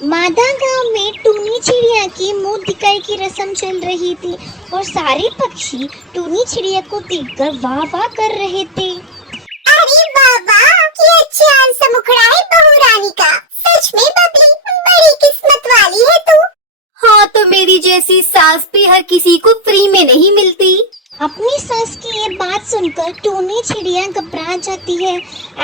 मादा गांव में टूनी चिड़िया की मुंह दिखाई की रस्म चल रही थी और सारे पक्षी टूनी चिड़िया को देखकर वाह वाह कर रहे थे। अरे बाबा, ये चांद सा मुखड़ा है बहू रानी का। सच में बबली बड़ी किस्मत वाली है तू। हाँ, तो मेरी जैसी सास भी हर किसी को फ्री में नहीं मिलती। अपनी सास की ये बात सुनकर टूनी चिड़िया घबरा जाती है।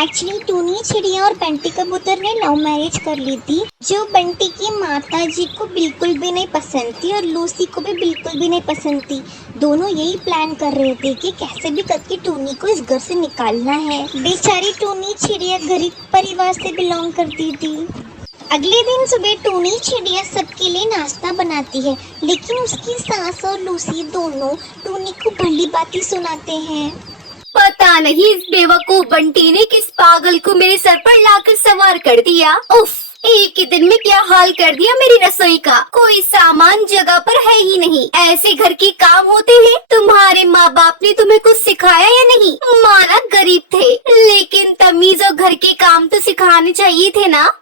एक्चुअली टूनी चिड़िया और बंटी कबूतर ने लव मैरिज कर ली थी, जो बंटी की माता जी को बिल्कुल भी नहीं पसंद थी और लूसी को भी बिल्कुल भी नहीं पसंद थी। दोनों यही प्लान कर रहे थे कि कैसे भी करके टूनी को इस घर से निकालना है। बेचारी टूनी चिड़िया गरीब परिवार से बिलोंग करती थी। अगले दिन सुबह टूनी चिड़िया सबके लिए नाश्ता बनाती है, लेकिन उसकी सास और लूसी दोनों टूनी को भली बातें सुनाते हैं। पता नहीं इस बेवकूफ बंटी ने किस पागल को मेरे सर पर लाकर सवार कर दिया। उफ, एक ही दिन में क्या हाल कर दिया मेरी रसोई का। कोई सामान जगह पर है ही नहीं। ऐसे घर के काम होते हैं? तुम्हारे माँ बाप ने तुम्हें कुछ सिखाया या नहीं? माना गरीब थे, लेकिन तमीज और घर के काम तो सिखाने चाहिए थे ना।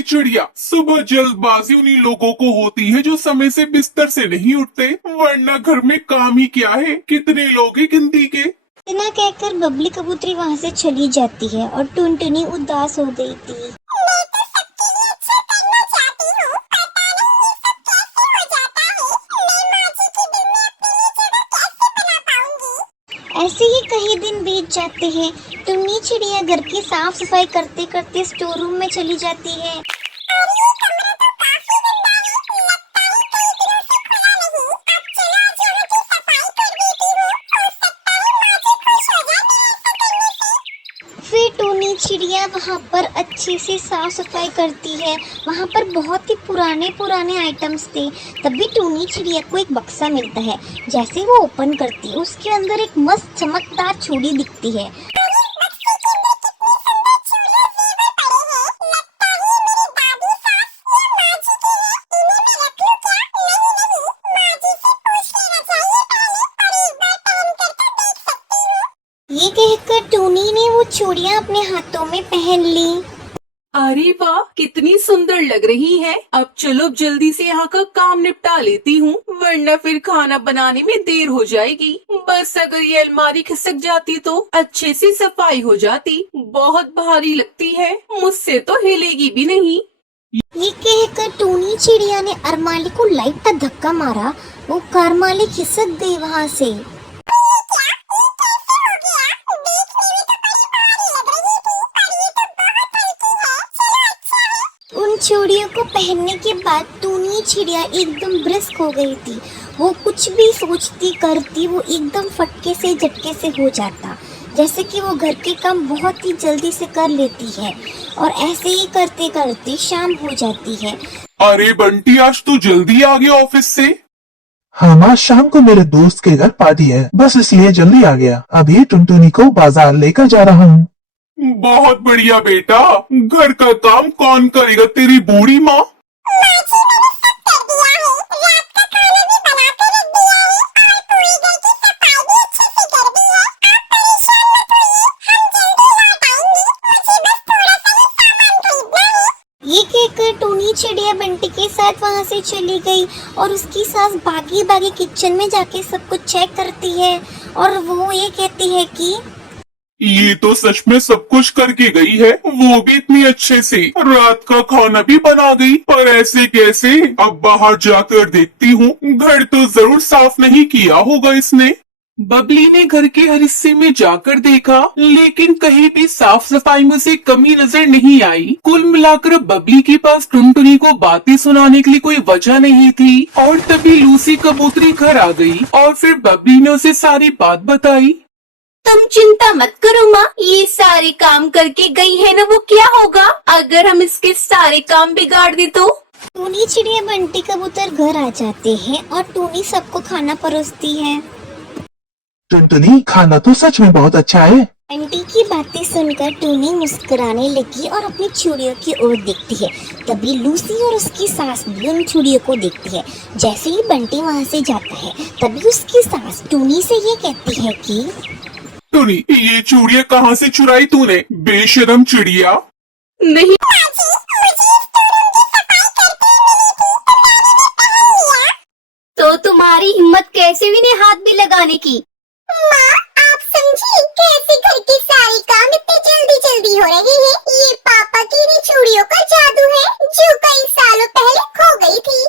चिड़िया, सुबह जल्दबाजी उन्हीं लोगों को होती है जो समय से बिस्तर से नहीं उठते, वरना घर में काम ही क्या है। कितने लोग हैं गिनती के। इतना कहकर बबली कबूतरी वहाँ से चली जाती है और टुनटुनी उदास हो गई थी। ऐसे ही कई दिन बीत जाते हैं। टुन्नी चिड़िया घर की साफ सफाई करते करते स्टोर रूम में चली जाती है। फिर टूनी चिड़िया वहाँ पर अच्छे से साफ सफाई करती है। वहाँ पर बहुत ही पुराने आइटम्स थे। तभी टूनी चिड़िया को एक बक्सा मिलता है। जैसे वो ओपन करती है, उसके अंदर एक मस्त चमकदार चूड़ी दिखती है। ये कहकर टूनी ने वो चूड़ियाँ अपने हाथों में पहन ली। अरे वाह, कितनी सुंदर लग रही है। अब चलो जल्दी से यहाँ का काम निपटा लेती हूँ, वरना फिर खाना बनाने में देर हो जाएगी। बस अगर ये अलमारी खिसक जाती तो अच्छे से सफाई हो जाती। बहुत भारी लगती है, मुझसे तो हिलेगी भी नहीं। ये कहकर टूनी चिड़िया ने अरमाली को लाइट का धक्का मारा। वो कारमाली खिसक गई वहाँ से। उन चूड़ियों को पहनने के बाद टूनी चिड़िया एकदम ब्रिस्क हो गई थी। वो कुछ भी सोचती करती वो एकदम फटके से झटके से हो जाता। जैसे कि वो घर के काम बहुत ही जल्दी से कर लेती है और ऐसे ही करते करते शाम हो जाती है। अरे बंटी, आज तू जल्दी आ गया ऑफिस से? हाँ माँ, शाम को मेरे दोस्त के घर पार्टी है, बस इसलिए जल्दी आ गया। अभी टुनटुनी को बाजार लेकर जा रहा हूँ। बहुत बढ़िया बेटा। घर का काम कौन करेगा, तेरी बूढ़ी माँ? ये कहकर टूनी चिड़िया बंटी के साथ वहाँ से चली गई और उसकी सास भागी भागी किचन में जाके सब कुछ चेक करती है और वो ये कहती है कि ये तो सच में सब कुछ करके गई है, वो भी इतनी अच्छे से। रात का खाना भी बना गई, पर ऐसे कैसे? अब बाहर जाकर देखती हूँ। घर तो जरूर साफ नहीं किया होगा इसने। बबली ने घर के हर हिस्से में जाकर देखा, लेकिन कहीं भी साफ सफाई में से कमी नजर नहीं आई। कुल मिलाकर बबली के पास टुनटुनी को बातें सुनाने के लिए कोई वजह नहीं थी। और तभी लूसी कबूतरी घर आ गई और फिर बबली ने उसे सारी बात बताई। तुम चिंता मत करो माँ, ये सारे काम करके गई है ना, वो क्या होगा अगर हम इसके सारे काम बिगाड़ दे तो? टूनी चिड़िया बंटी कबूतर घर आ जाते हैं और टूनी सबको खाना परोसती है। टुनटुनी, खाना तो सच में बहुत अच्छा है। बंटी की बातें सुनकर टूनी मुस्कुराने लगी और अपनी चूड़ियों की ओर देखती है। तभी लूसी और उसकी सास भी उन चूड़ियों को देखती है। जैसे ही बंटी वहाँ से जाता है तभी उसकी सास टूनी से ये कहती है कि टूनी, ये चूड़ियाँ कहाँ से चुराई तूने, बेशरम चिड़िया। नहीं तो तुम्हारी हिम्मत कैसे हुई ने हाथ भी लगाने की? माँ, आप समझी कैसे घर के सारे काम इतने जल्दी जल्दी हो रहे हैं। ये पापा की इन चूड़ियों का जादू है जो कई सालों पहले खो गई थी।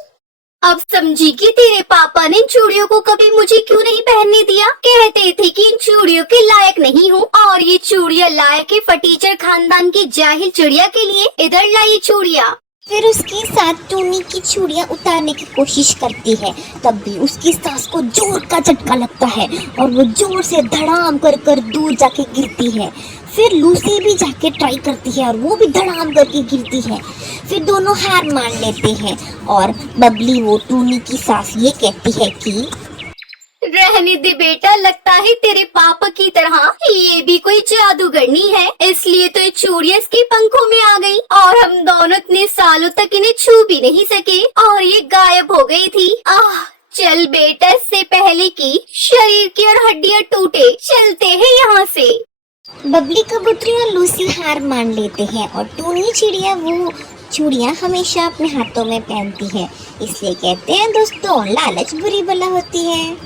अब समझी कि तेरे पापा ने इन चूड़ियों को कभी मुझे क्यों नहीं पहनने दिया। कहते थे कि इन चूड़ियों के लायक नहीं हूँ, और ये चूड़ियाँ लायक है फटीचर खानदान की जाहिल चिड़िया के लिए। इधर लाई चूड़िया। फिर उसके साथ टूनी की चूड़ियाँ उतारने की कोशिश करती है। तब भी उसकी सास को जोर का झटका लगता है और वो जोर से धड़ाम कर कर दूर जाके गिरती है। फिर लूसी भी जाके ट्राई करती है और वो भी धड़ाम करके गिरती है। फिर दोनों हार मान लेते हैं और बबली वो टूनी की सास ये कहती है कि रहने दे बेटा, लगता है तेरे पापा की तरह ये भी कोई जादूगरनी है, इसलिए तो ये चूड़ियाँ इसके पंखों में आ गई और हम दोनों इतने सालों तक इन्हें छू भी नहीं सके और ये गायब हो गई थी। चल बेटा, इससे पहले कि शरीर की और हड्डियाँ टूटे, चलते हैं यहाँ से। बबली कबूतरी और लूसी हार मान लेते हैं और टूनी चिड़िया वो चूड़ियाँ हमेशा अपने हाथों में पहनती है। इसलिए कहते हैं दोस्तों, लालच बुरी बला होती है।